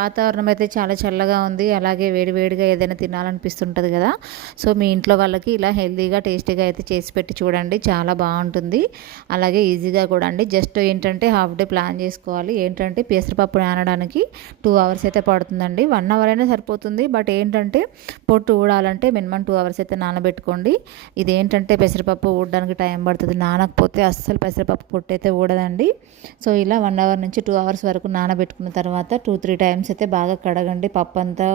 వాతావరణం అయితే చాలా చల్లగా ఉంది. అలాగే వేడివేడిగా ఏదైనా తినాలనిపిస్తుంటుంది కదా. సో మీ ఇంట్లో వాళ్ళకి ఇలా హెల్తీగా టేస్టీగా అయితే చేసి పెట్టి చూడండి. చాలా బాగుంటుంది. అలాగే ఈజీగా కూడా అండి. జస్ట్ ఏంటంటే హాఫ్ డే ప్లాన్ చేసుకోవాలి. ఏంటంటే పెసరపప్పు నానడానికి టూ అవర్స్ అయితే పడుతుందండి. వన్ అవర్ అయినా సరిపోతుంది. బట్ ఏంటంటే పొట్టు ఊడాలంటే మినిమం టూ అవర్స్ అయితే నానబెట్టుకోండి. ఇది ఏంటంటే పెసరపప్పు ఊడడానికి టైం పడుతుంది. నానకపోతే అస్సలు పెసరపప్పు పొట్టు అయితే ఊడదండి. సో ఇలా వన్ అవర్ నుంచి టూ అవర్స్ వరకు నానబెట్టుకున్న తర్వాత టూ త్రీ టైమ్స్ అయితే బాగా కడగండి. పప్పు అంతా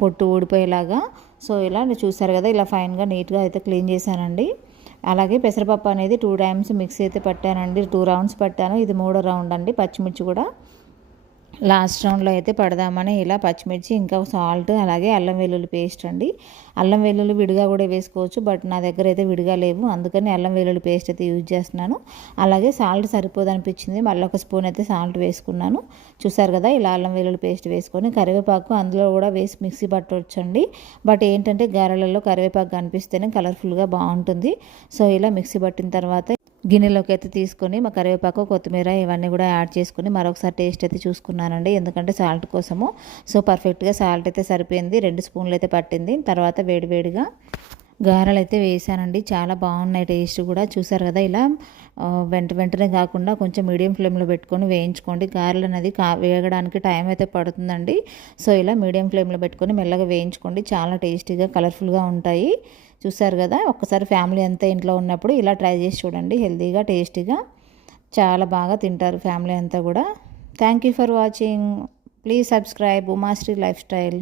పొట్టు ఊడిపోయేలాగా. సో ఇలా చూసారు కదా ఇలా ఫైన్గా నీట్గా అయితే క్లీన్ చేశానండి. అలాగే పెసరపప్పు అనేది టూ టైమ్స్ మిక్సీ అయితే పట్టానండి. టూ రౌండ్స్ పట్టాను. ఇది మూడో రౌండ్ అండి పచ్చిమిర్చి కూడా. లాస్ట్ రౌండ్లో అయితే పడదామని ఇలా పచ్చిమిర్చి ఇంకా సాల్ట్ అలాగే అల్లం వెల్లుల్లి పేస్ట్ అండి. అల్లం వెల్లుల్లి విడిగా కూడా వేసుకోవచ్చు బట్ నా దగ్గర అయితే విడిగా లేవు. అందుకని అల్లం వెల్లుల్లి పేస్ట్ అయితే యూజ్ చేస్తున్నాను. అలాగే సాల్ట్ సరిపోదు అనిపించింది. మళ్ళీ ఒక స్పూన్ అయితే సాల్ట్ వేసుకున్నాను. చూసారు కదా ఇలా అల్లం వెల్లుల్లి పేస్ట్ వేసుకొని కరివేపాకు అందులో కూడా వేసి మిక్సీ పట్టవచ్చండి బట్ ఏంటంటే గారెలలో కరివేపాకు కనిపిస్తేనే కలర్ఫుల్గా బాగుంటుంది. సో ఇలా మిక్సీ పట్టిన తర్వాత గిన్నెలోకి అయితే తీసుకొని మా కరివేపాకు కొత్తిమీర ఇవన్నీ కూడా యాడ్ చేసుకుని మరొకసారి టేస్ట్ అయితే చూసుకున్నానండి. ఎందుకంటే సాల్ట్ కోసము. సో పర్ఫెక్ట్గా సాల్ట్ అయితే సరిపోయింది. రెండు స్పూన్లు అయితే పట్టింది. తర్వాత వేడివేడిగా గారెలు అయితే వేసానండి. చాలా బాగున్నాయి టేస్ట్ కూడా. చూసారు కదా ఇలా వెంట వెంటనే కాకుండా కొంచెం మీడియం ఫ్లేమ్లో పెట్టుకొని వేయించుకోండి. గారెలు అనేది కా వేగడానికి టైం అయితే పడుతుందండి. సో ఇలా మీడియం ఫ్లేమ్లో పెట్టుకొని మెల్లగా వేయించుకోండి. చాలా టేస్టీగా కలర్ఫుల్గా ఉంటాయి. చూసారు కదా ఒక్కసారి ఫ్యామిలీ అంతా ఇంట్లో ఉన్నప్పుడు ఇలా ట్రై చేసి చూడండి. హెల్తీగా టేస్టీగా చాలా బాగా తింటారు ఫ్యామిలీ అంతా కూడా. Thank you for watching. Please subscribe Umashree lifestyle.